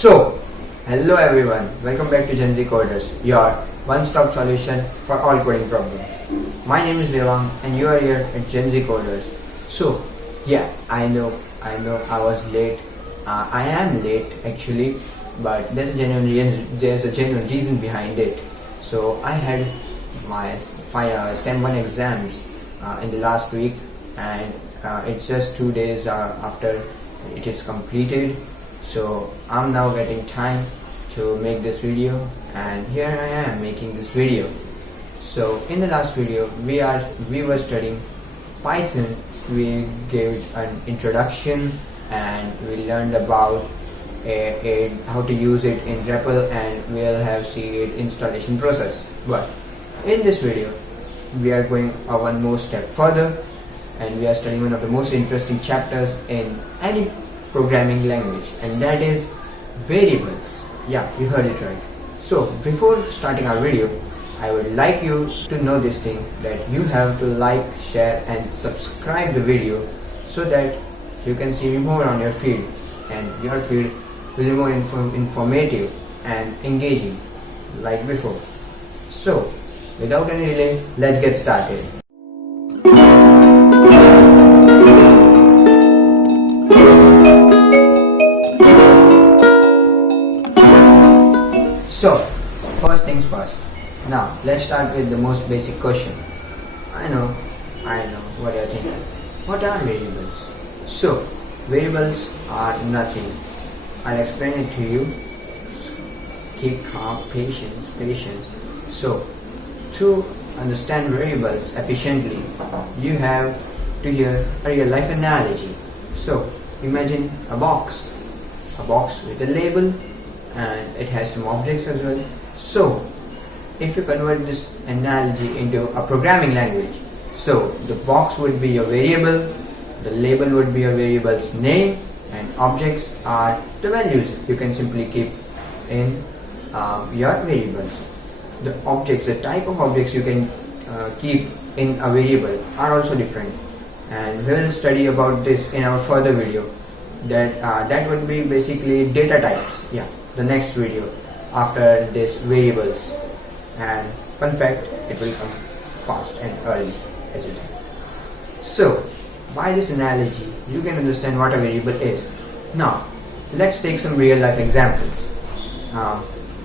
So, hello everyone, welcome back to Gen Z Coders, your one-stop solution for all coding problems. My name is Devang and you are here at Gen Z Coders. So, yeah, I was late. I am late actually, but there's a genuine reason behind it. So, I had my Sem 1 exams in the last week, and it's just 2 days after it is completed. So I'm now getting time to make this video, and here I am making this video. So in the last video we were studying Python. We gave an introduction and we learned about how to use it in REPL, and we'll have see it installation process. But in this video we are going one more step further, and we are studying one of the most interesting chapters in any programming language, and that is variables. Yeah, you heard it right. So before starting our video, I would like you to know this thing, that you have to like, share and subscribe the video so that you can see more on your feed, and your feed will be more informative and engaging like before. So without any delay, let's get started. So, first things first. Now, let's start with the most basic question. I know what you're thinking. What are variables? So, variables are nothing. I'll explain it to you. Keep calm, patience. So, to understand variables efficiently, you have to hear a real life analogy. So, imagine a box with a label, and it has some objects as well. So if you convert this analogy into a programming language, so the box would be your variable, the label would be your variable's name, and objects are the values you can simply keep in your variables. The objects, the type of objects you can keep in a variable are also different, and we will study about this in our further video. That would be basically data types. Yeah, the next video after this variables. And fun fact, it will come fast and early as it is. So by this analogy you can understand what a variable is. Now let's take some real life examples.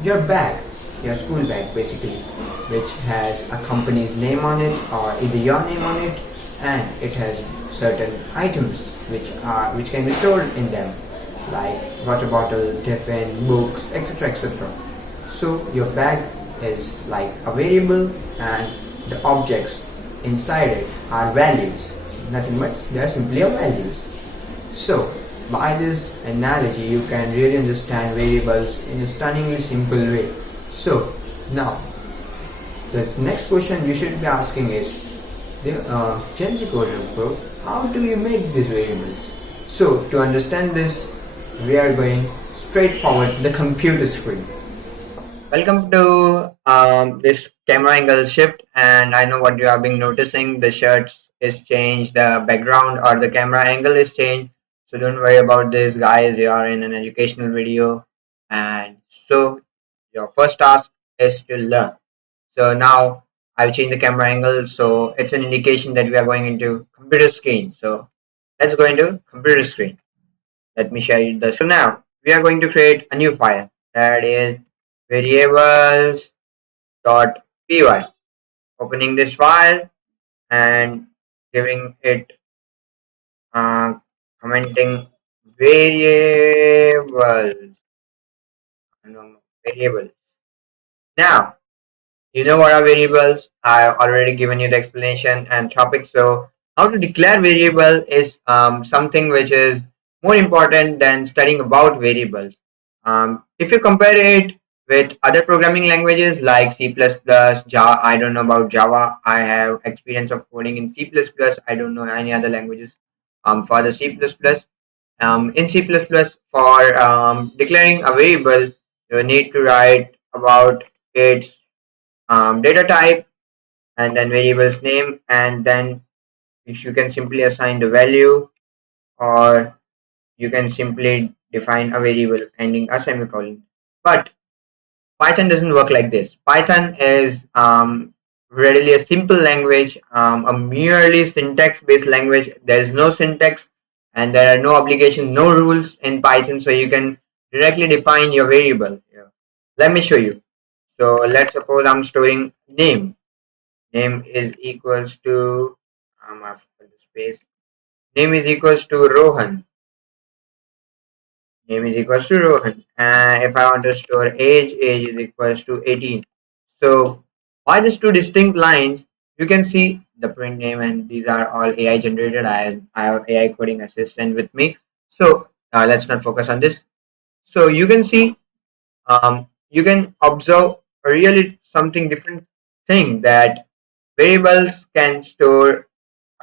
Your bag, your school bag basically, which has a company's name on it or either your name on it, and it has certain items which can be stored in them, like water bottle, tiffin, books, etc. So your bag is like a variable, and the objects inside it are values, nothing but they are simply a values. So by this analogy you can really understand variables in a stunningly simple way. So now the next question you should be asking is, Gen Z Coder Pro, how do you make these variables? So to understand this, we are going straight forward to the computer screen. Welcome to this camera angle shift, and I know what you have been noticing. The shirt is changed, the background or the camera angle is changed. So don't worry about this, guys. You are in an educational video, and so your first task is to learn. So now I've changed the camera angle, so it's an indication that we are going into computer screen. So let's go into computer screen. Let me show you this. So now we are going to create a new file, that is variables.py. Opening this file and giving it commenting variables. Variable. Now you know what are variables. I've already given you the explanation and topic. So how to declare variable is something which is more important than studying about variables. If you compare it with other programming languages like C++, Java, I don't know about Java. I have experience of coding in C++. I don't know any other languages for the C++. In C++, for declaring a variable, you need to write about its data type and then variable's name, and then you can simply assign the value, or you can simply define a variable ending a semicolon. But Python doesn't work like this. Python is readily a simple language, a merely syntax-based language. There is no syntax, and there are no obligation, no rules in Python, so you can directly define your variable. Yeah. Let me show you. So let's suppose I'm storing name. Name is equals to after the space. Name is equals to Rohan. Name is equals to Rohan. And if I want to store age is equals to 18. So by these two distinct lines, you can see the print name, and these are all AI generated. I have AI coding assistant with me. So let's not focus on this. So you can see, you can observe a really something different thing, that variables can store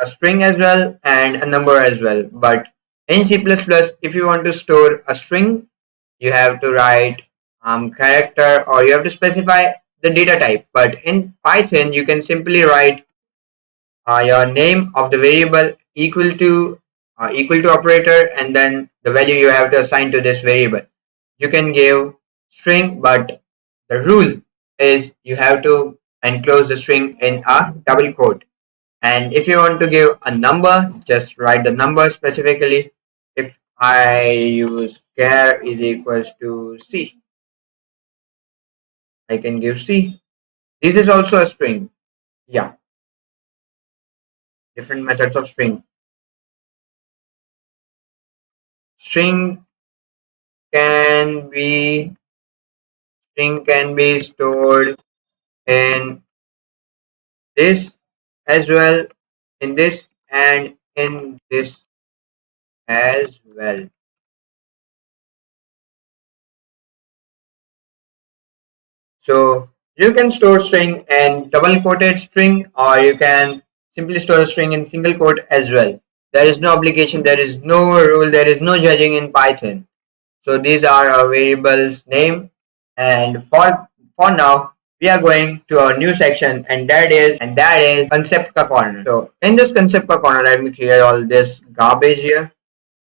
a string as well and a number as well. But in C++, if you want to store a string, you have to write character, or you have to specify the data type. But in Python, you can simply write your name of the variable equal to operator, and then the value you have to assign to this variable. You can give string, but the rule is you have to enclose the string in a double quote. And if you want to give a number, just write the number specifically. If I use char is equals to C, I can give C. This is also a string. Yeah, different methods of string. String can be string can be stored in this as well, in this and in this as well. So you can store string in double quoted string, or you can simply store a string in single quote as well. There is no obligation, there is no rule, there is no judging in Python. So these are our variables name, and for now we are going to our new section, and that is concept ka corner. So in this concept ka corner, let me clear all this garbage here.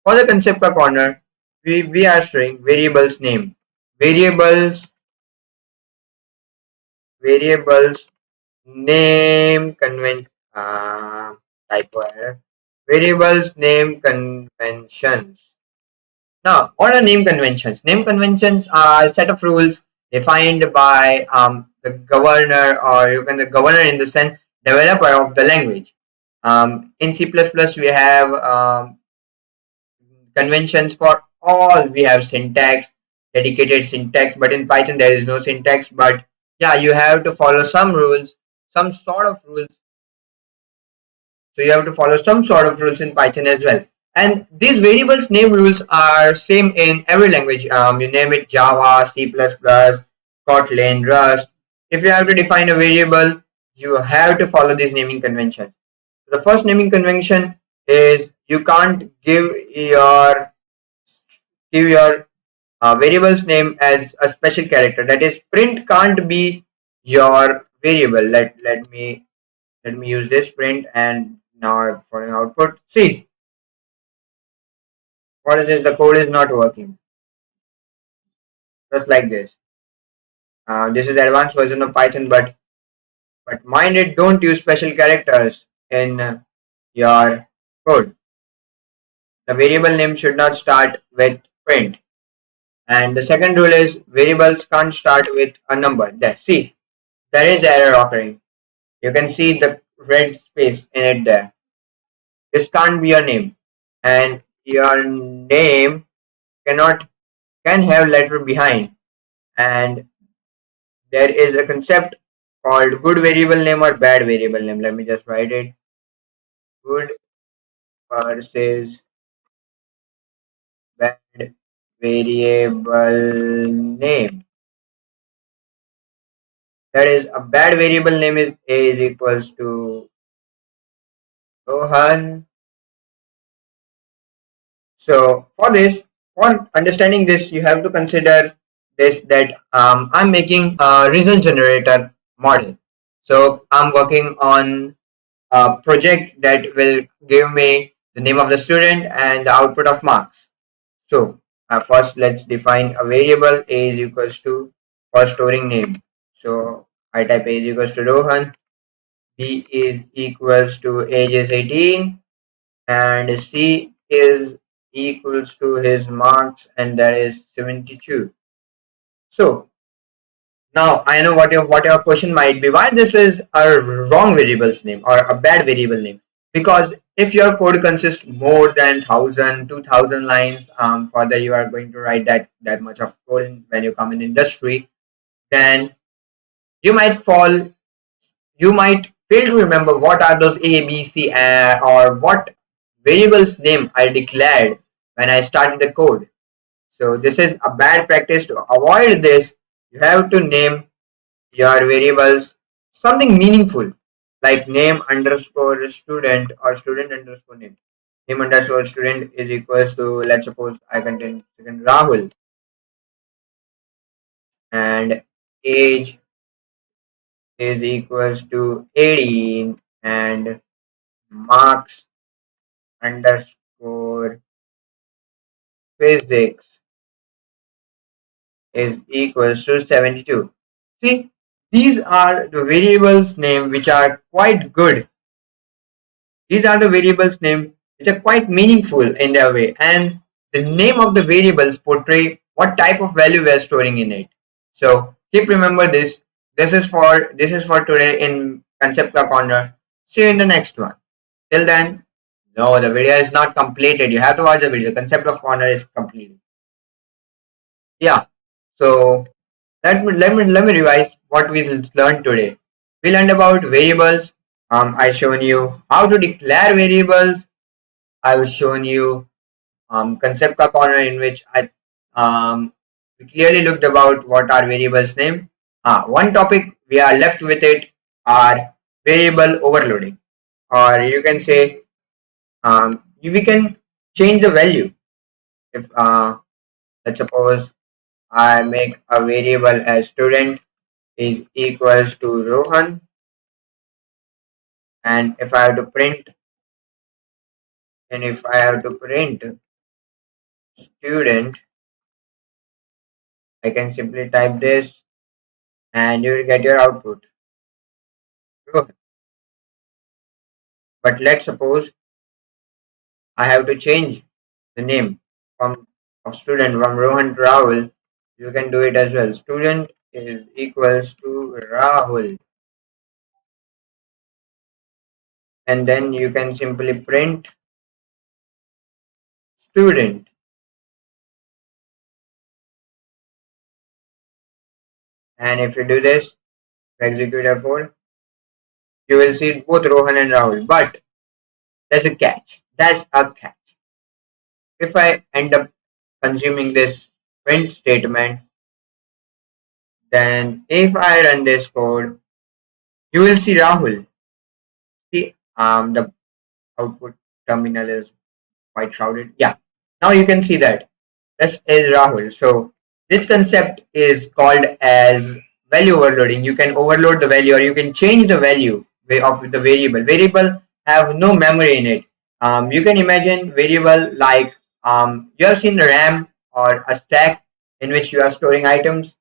For the concept ka corner, we are storing variables name, variables variables name convention, typo error, variables name conventions. Now, what are name conventions? Name conventions are a set of rules defined by the governor, or you can the governor in the sense developer of the language. In C++, we have conventions for all. We have syntax, dedicated syntax, but in Python there is no syntax. But yeah, you have to follow some rules, some sort of rules. So you have to follow some sort of rules in Python as well. And these variables name rules are same in every language. You name it Java, C++, Kotlin, Rust. If you have to define a variable, you have to follow these naming conventions. The first naming convention is you can't give your variable's name as a special character. That is, print can't be your variable. Let me use this print, and now for output. See, what is this? The code is not working. Just like this. This is advanced version of Python, but mind it, don't use special characters in your code. The variable name should not start with print. And the second rule is variables can't start with a number. See, there is error occurring. You can see the red space in it there. This can't be your name, and your name cannot can have letter behind. And there is a concept called good variable name or bad variable name. Let me just write it. Good versus bad variable name. That is, a bad variable name is a is equals to Rohan. So for understanding this, you have to consider this, that I'm making a result generator model. So I'm working on a project that will give me the name of the student and the output of marks. So First, let's define a variable. A is equals to, for storing name. So I type A is equals to Rohan. B is equals to age is 18, and C is equals to his marks, and that is 72. So now I know what your question might be. Why this is a wrong variable's name or a bad variable name? Because if your code consists more than 1,000, 2,000 lines, further you are going to write that much of code when you come in industry, then you might fall. You might fail to remember what are those A, B, C, or what variables name I declared when I started the code. So this is a bad practice. To avoid this, you have to name your variables something meaningful, like name underscore student or student underscore name. Name underscore student is equals to, let's suppose I contain Rahul, and age is equals to 18, and marks underscore physics is equals to 72. See, these are the variables name which are quite good. These are the variables name which are quite meaningful in their way, and the name of the variables portray what type of value we are storing in it. So keep remember this. This is for today in Concepta Corner. See you in the next one. Till then, no, the video is not completed. You have to watch the video. The concept of corner is completed. Yeah. So let me revise what we learned today. We learned about variables. I shown you how to declare variables. I was showing you concept ka corner in which I we clearly looked about what are variables name. One topic we are left with it are variable overloading, or you can say we can change the value. If let's suppose I make a variable as student is equals to Rohan, and if I have to print, and if I have to print student, I can simply type this and you will get your output. Rohan. But let's suppose I have to change the name from of student from Rohan to Rahul. You can do it as well. Student is equals to Rahul, and then you can simply print student. And if you do this, execute a code, you will see both Rohan and Rahul. But there's a catch. That's a catch. If I end up consuming this print statement, then if I run this code, you will see Rahul. See, the output terminal is quite crowded. Yeah, now you can see that this is Rahul. So this concept is called as value overloading. You can overload the value, or you can change the value of the variable. Variable have no memory in it. You can imagine variable like you have seen RAM or a stack in which you are storing items.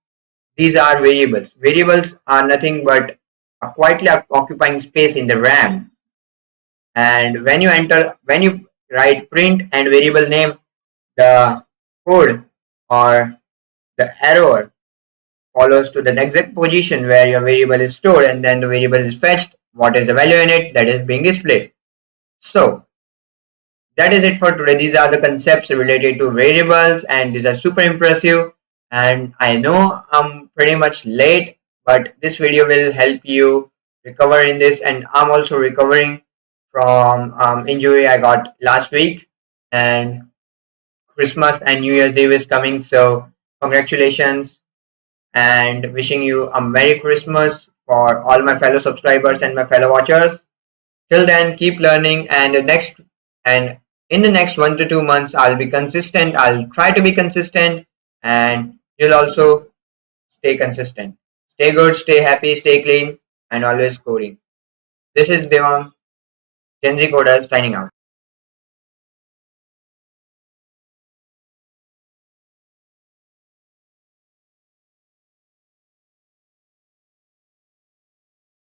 These are variables. Variables are nothing but quietly occupying space in the RAM. And when you write print and variable name, the code or the arrow follows to the exact position where your variable is stored, and then the variable is fetched. What is the value in it that is being displayed? So that is it for today. These are the concepts related to variables, and these are super impressive. And I know I'm pretty much late, but this video will help you recover in this. And I'm also recovering from injury I got last week, and Christmas and New Year's Eve is coming. So congratulations, and wishing you a Merry Christmas for all my fellow subscribers and my fellow watchers. Till then, keep learning, and in the next 1 to 2 months, I'll be consistent. I'll try to be consistent, and you'll also stay consistent. Stay good, stay happy, stay clean, and always coding. This is Devang, Gen Z Coder, signing out.